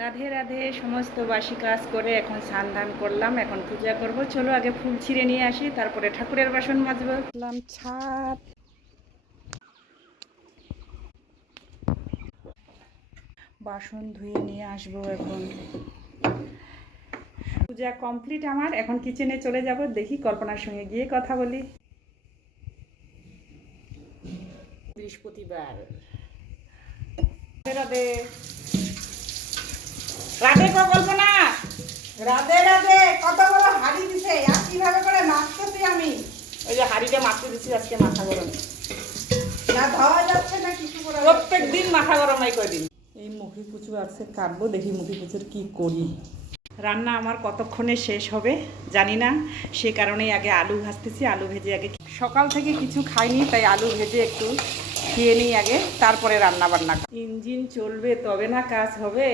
রাধে রাধে। সমস্ত বাসি কাজ করে এখন স্নান দান করলাম, এখন পূজা করব। চলো আগে ফুল ছিঁড়ে নিয়ে আসি, তারপরে ঠাকুরের বাসন মাজবো। ছাদ, বাসন ধুয়ে নিয়ে আসবো। এখন পূজা কমপ্লিট আমার, এখন কিচেনে চলে যাব। দেখি কল্পনার সঙ্গে গিয়ে কথা বলি। বৃহস্পতিবার। রাধে রাধে গো কল্পনা। রাধে রাধে। কত বড় হাড়ি দিছে, আর কিভাবে করে মাছতেছি আমি। ওই যে হাড়িটা মাখতে দিচ্ছি আজকে, মাথা গরম। না ধোয়া যাচ্ছে না কিছু করে। প্রত্যেক দিন মাথা গরম হয় কয়দিন। এই মুখি কুচু আছে, কাটবো। দেখি মুখি কুচুর কি করি। রান্না আমার কতক্ষণে শেষ হবে জানি না, সে কারণেই আগে আলু ভাজতেছি। আলু ভেজে আগে, সকাল থেকে কিছু খাইনি, তাই আলু ভেজে একটু খেয়ে নিই আগে, তারপরে রান্না বান্না। ইঞ্জিন চলবে তবে না কাজ হবে।